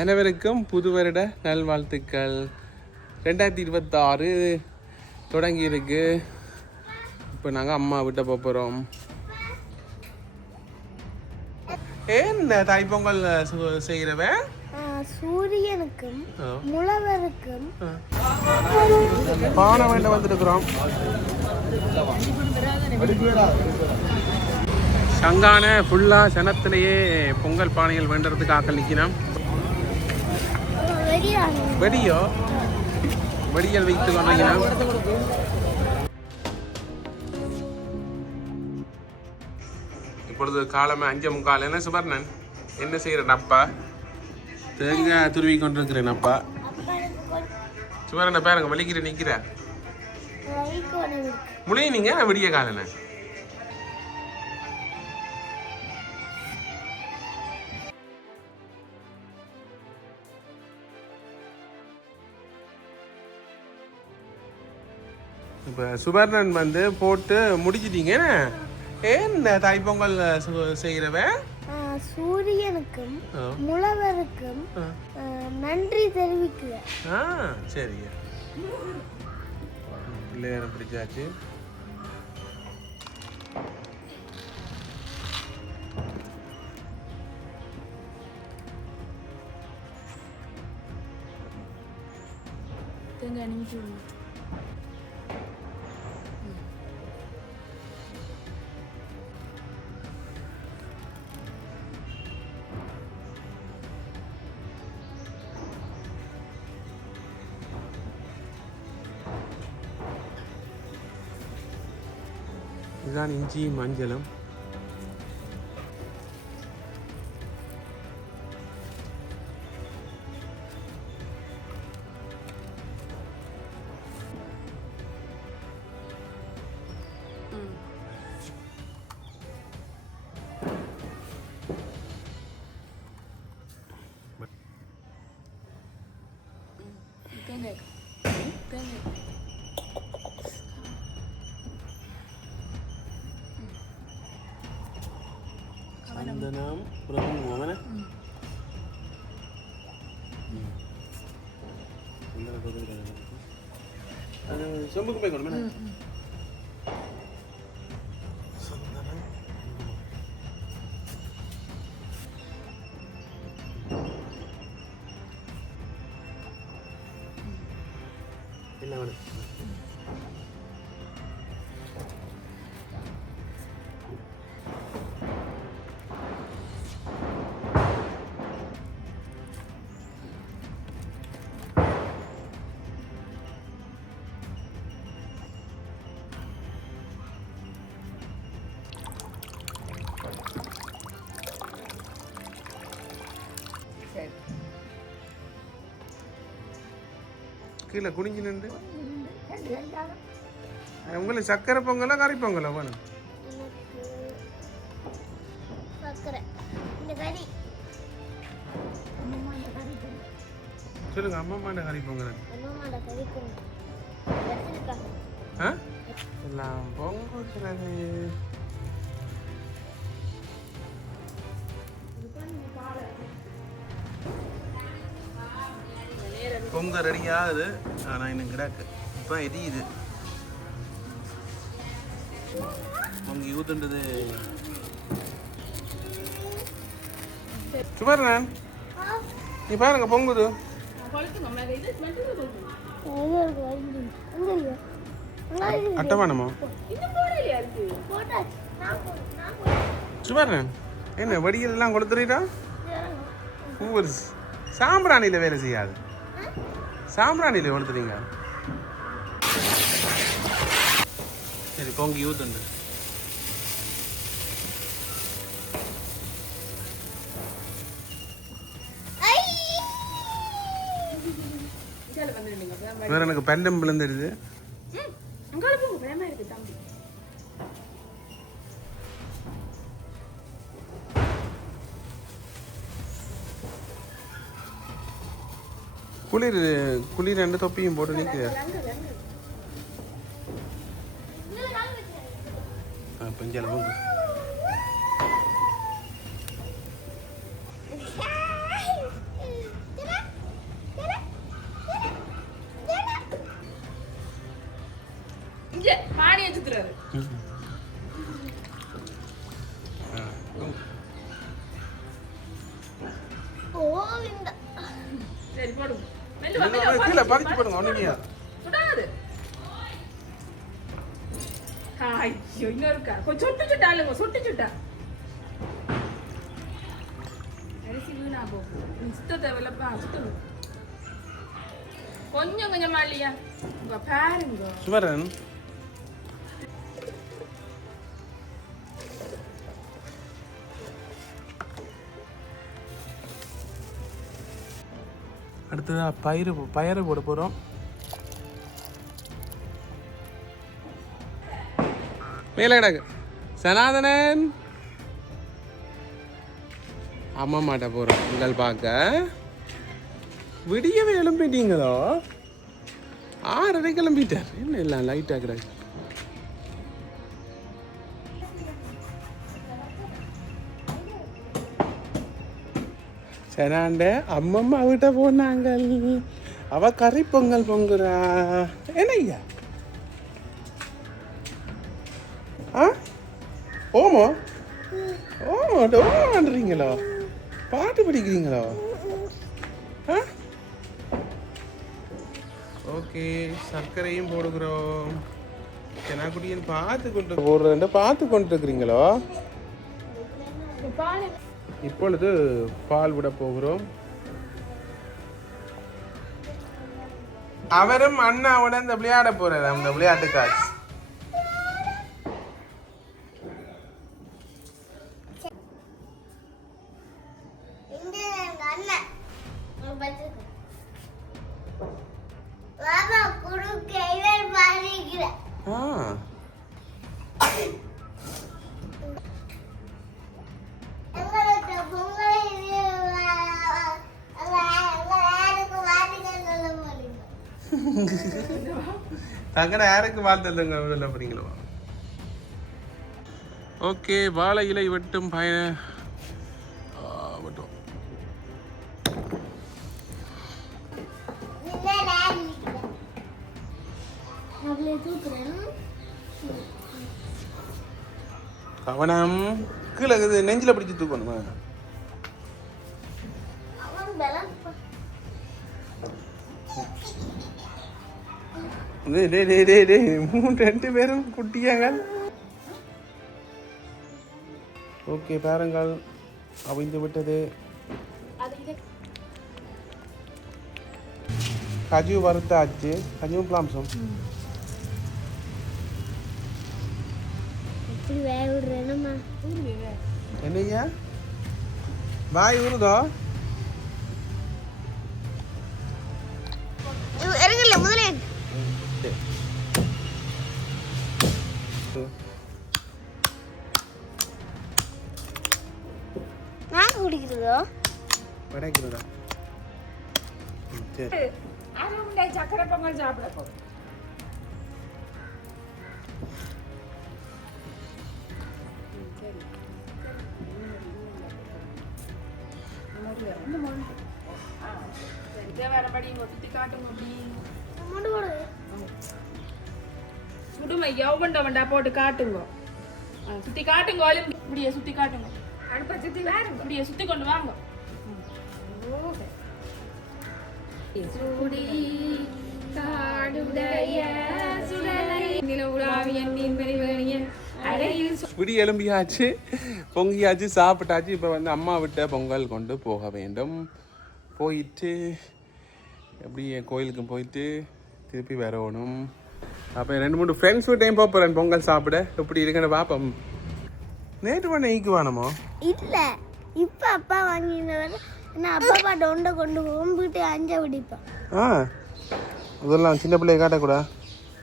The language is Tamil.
அனைவருக்கும் புது வருட நல்வாழ்த்துக்கள். ரெண்டாயிரத்தி இருபத்தாறு தொடங்கி இருக்கு இப்போ நாங்கள் அம்மா விட்ட போக போகிறோம் என்ன தாய்ப்பொங்கல் செய்கிறவன் சூரியனுக்கும் முழவருக்கும் பானை வேண்ட வந்துருக்குறோம். சங்கான ஃபுல்லாக சனத்திலேயே பொங்கல் பானைகள் வேண்டுறதுக்கு ஆக்கள் நிற்கணும் வெடியாங்க வெடியோ? வெடியல் வைத்து கொண்டிருக்கிறோம் இப்பொழுது காலமே அஞ்சு முக்கால். என்ன சுபர்ணன்? என்ன செய்கிறேன் அப்பா? தேங்காய் துருவி கொண்டிருக்கிறேன் அப்பா. சுபர்ணன் பாருங்க வலிக்கிற நிற்கிற. முழிய நான் விடிய காலன இப்போ சுபர்ணன் வந்து போட்டு முடிச்சிட்டீங்க ஏன் தாய்ப்பொங்கல் சு- செய்கிறவன் ஆ, சூரியனுக்கும். முழவருக்கும் நன்றி தெரிவிக்கிறேன் ஆ சரிங்க. பிள்ளையார பிடிச்சாச்சு. தேங்காய் நிமிஷம் இதுதான் இஞ்சி மஞ்சளும். വന്ദനം. പ്രഭു അങ്ങനെ ശമ്പക്ക് പോയിക്കോളൂ മേഡം ഇല്ല മേഡം கீழே குனிஞ்சு நின்று. உங்களுக்கு சக்கரை பொங்கலா கறி பொங்கலா வேணும்? சொல்லுங்க அம்மா அம்மா கறி பொங்கல். எல்லாம் பொங்குறது பொங்க ரெடி ஆகுது. ஆனால் இன்னும் கிடக்கு. இப்போ எரியுது. பொங்கி ஊத்துண்டது சுபர்ணன் நீ பாருங்க பொங்குது. அட்டமானமா? சுபர்ணன் என்ன வடிகள் எல்லாம் கொடுத்துறீடா சாம்பிராணியில் வேலை செய்யாது. சாம்பிராணியில் கொடுத்துறீங்க சரி பொங்கி ஊத்துண்டு இதால வந்துடுங்க வேற எனக்கு பெண்டம் விழுந்துடுது குளிர் குளிர் ரெண்டு தொப்பியும் போட்டு நிற்க பஞ்சால சரி போடுவோம் கீழே பறிச்சு போடுங்க சுடாது. ஐயோ இன்னொருக்கா கொஞ்சம் சொட்டு சுட்டாளுங்க சொட்டு சுட்டா. அரிசி வீணா போகும். நீ சுத்த தேவையில்லப்பா சுத்தணும் கொஞ்சம் கொஞ்சமா இல்லையா? உங்க பாருங்க. சுவரன். அடுத்ததா பயிறு பயிரை போட போகிறோம் மேலே கிடக்கு. சனாதனன். அம்மா மாட்ட போகிறோம் உங்கள் பார்க்க. விடியவே எழும்பிட்டீங்களோ? ஆறரை கிளம்பிட்டார் என்ன எல்லாம் லைட் ஆகுறாங்க சனாண்ட அம்மம்மா விட்ட போனாங்க அவ கறி பொங்கல் பொங்குறா. என்ன ஐயா ஆ? ஓமோ? ஓமோ ஓமன்றீங்களோ பாட்டு படிக்கிறீங்களோ? ஆ? ஓகே சர்க்கரையும் போடுகிறோம். செனாக்குட்டியன் பார்த்து கொண்டு போடுறேன் பார்த்து கொண்டு இருக்கிறீங்களோ? இப்பொழுது பால் விட போகிறோம். அவரும் அண்ணாவோட இந்த விளையாட போறாரு அந்த விளையாட்டு காட்சி தங்கட யாருக்கு வாழ்த்துங்க சொல்ல போறீங்களோ? ஓகே வாழை இலை வெட்டும் பய வெட்டும். கவனம் கீழே இருக்குது நெஞ்சில் பிடிச்சி தூக்கணுமா? டேய் டேய் டேய் டேய் மூணு ரெண்டு பேரும் குட்டியாங்க. ஓகே பாருங்கள். அவிந்து விட்டது. கஜு வறுத்தாச்சு கஜு பிளாம்சம் என்னய்யா? வாய் ஊறுதோ? நான் குடிக்கிறதோ? வடைக்கிறதா? சரி. சக்கரை பொங்கல் சாப்பிட போ. வேறபடி சுத்தி காட்டுங்க அப்படி முண்டு போடுது சுடுமை எவ்வண்டா வண்டா போட்டு காட்டுங்க. சுத்தி காட்டுங்க இப்படியே சுத்தி காட்டுங்க. அடுப்பை இப்படியே கொண்டு வாங்க. சூடி காடுடைய சுடலை. பிடி எலும்பியாச்சு பொங்கியாச்சு சாப்பிட்டாச்சு. இப்போ வந்து அம்மா விட்ட பொங்கல் கொண்டு போக வேண்டும். போயிட்டு எப்படி என் கோயிலுக்கு போயிட்டு திருப்பி வரணும். அப்போ ரெண்டு மூணு ஃப்ரெண்ட்ஸ் வீட்டையும் போக போகிறேன் பொங்கல் சாப்பிட. எப்படி இருக்குன்னு பார்ப்போம் நேற்று பண்ண ஈக்கு வேணுமோ இல்ல இப்ப அப்பா வாங்கினவர் நான் அப்பா பாட்ட கொண்டு போகும் வீட்டு அஞ்ச பிடிப்பேன். ஆ அதெல்லாம் சின்ன பிள்ளைய காட்டக்கூடாது